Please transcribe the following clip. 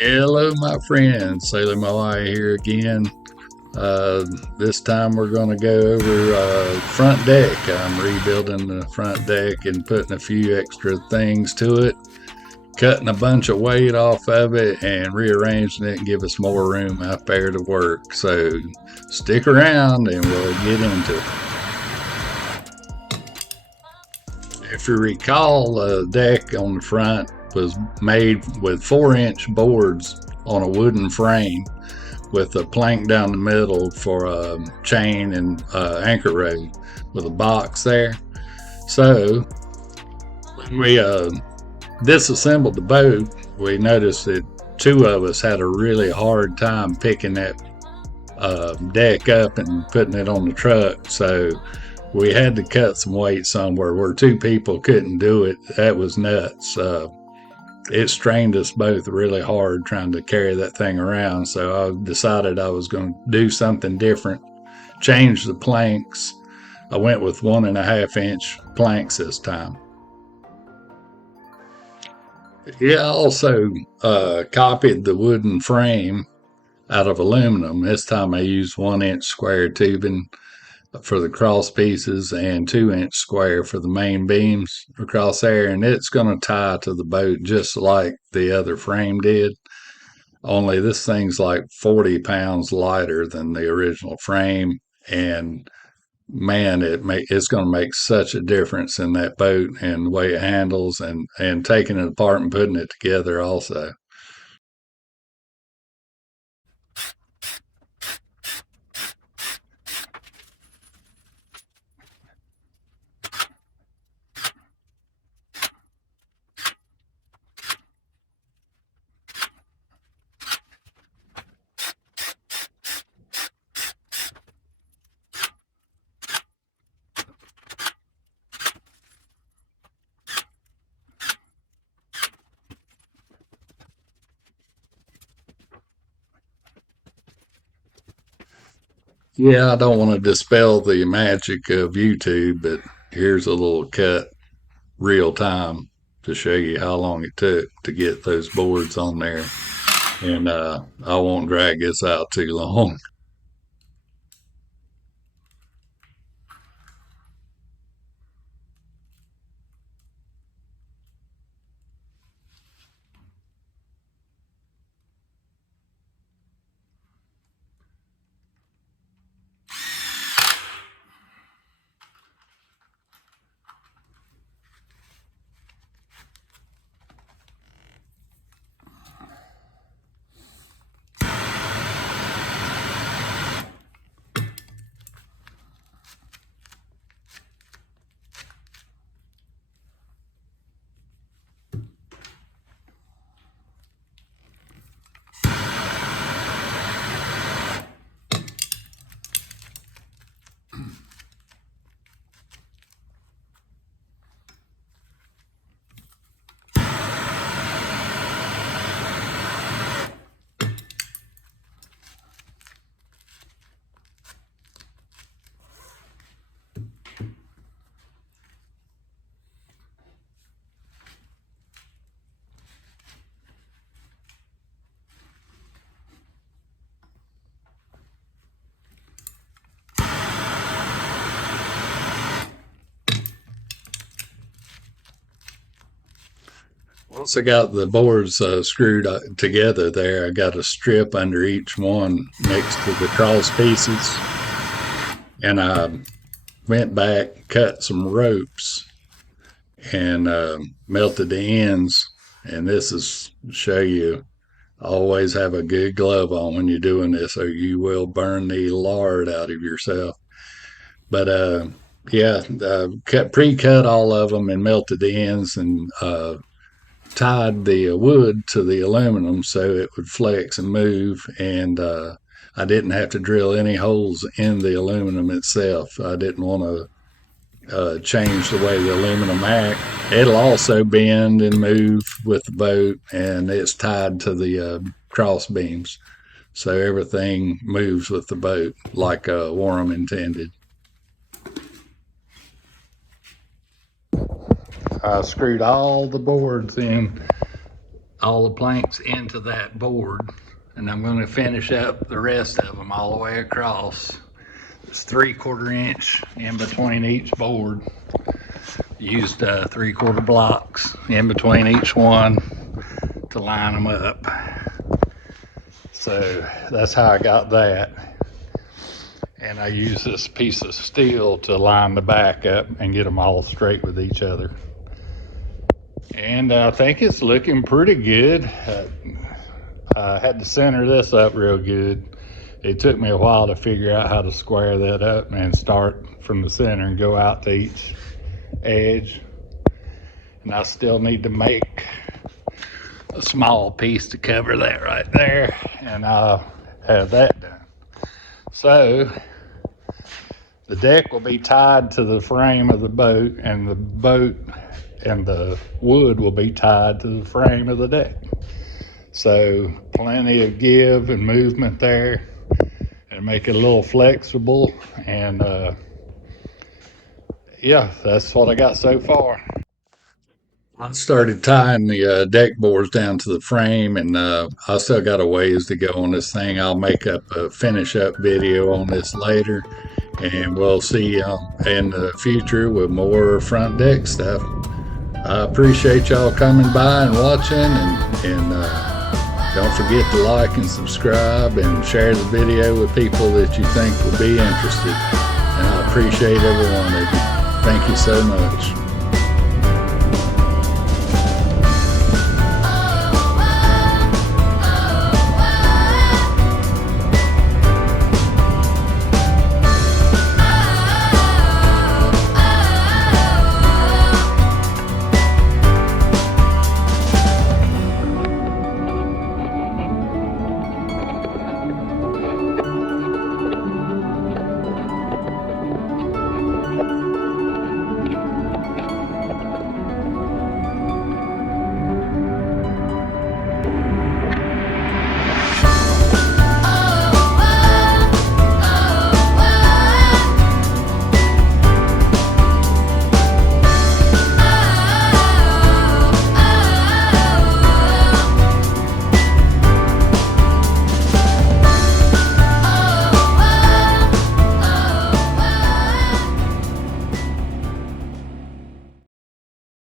Hello, my friend. Sailor Moai here again. This time we're going to go over front deck. I'm rebuilding the front deck and putting a few extra things to it, cutting a bunch of weight off of it, and rearranging it and give us more room out there to work. So stick around and we'll get into it. If you recall, the deck on the front was made with 4-inch boards on a wooden frame with a plank down the middle for a chain and anchor rope with a box there. So when we disassembled the boat, we noticed that two of us had a really hard time picking that deck up and putting it on the truck. So we had to cut some weight somewhere where two people couldn't do it. That was nuts. It strained us both really hard trying to carry that thing around. So I decided I was going to do something different, change the planks. I went with 1.5-inch planks this time. Yeah, I also copied the wooden frame out of aluminum. This time I used 1-inch square tubing for the cross pieces and 2-inch square for the main beams across there. And it's going to tie to the boat just like the other frame did. Only this thing's like 40 pounds lighter than the original frame. And man, it's going to make such a difference in that boat and the way it handles and taking it apart and putting it together also. Yeah, I don't want to dispel the magic of YouTube, but here's a little cut real time to show you how long it took to get those boards on there. And I won't drag this out too long. Once I got the boards screwed together there, I got a strip under each one next to the cross pieces. And I went back, cut some ropes, and melted the ends. And this is to show you always have a good glove on when you're doing this, or you will burn the lard out of yourself. But yeah, pre-cut all of them and melted the ends and tied the wood to the aluminum so it would flex and move. And I didn't have to drill any holes in the aluminum itself. I didn't want to change the way the aluminum act. It'll also bend and move with the boat, and it's tied to the cross beams, so everything moves with the boat like Wharram intended. I screwed all the boards in all the planks into that board, and I'm going to finish up the rest of them all the way across. It's 3/4 inch in between each board. Used 3/4 blocks in between each one to line them up. So that's how I got that. And I use this piece of steel to line the back up and get them all straight with each other. And I think it's looking pretty good. I had to center this up real good. It took me a while to figure out how to square that up and start from the center and go out to each edge. And I still need to make a small piece to cover that right there, and I'll have that done. So the deck will be tied to the frame of the boat, and the boat and the wood will be tied to the frame of the deck. So plenty of give and movement there, and make it a little flexible. And yeah, that's what I got so far. I started tying the deck boards down to the frame, and I still got a ways to go on this thing. I'll make up a finish up video on this later, and we'll see you in the future with more front deck stuff. I appreciate y'all coming by and watching, and don't forget to like and subscribe and share the video with people that you think will be interested. And I appreciate every one of you. Thank you so much.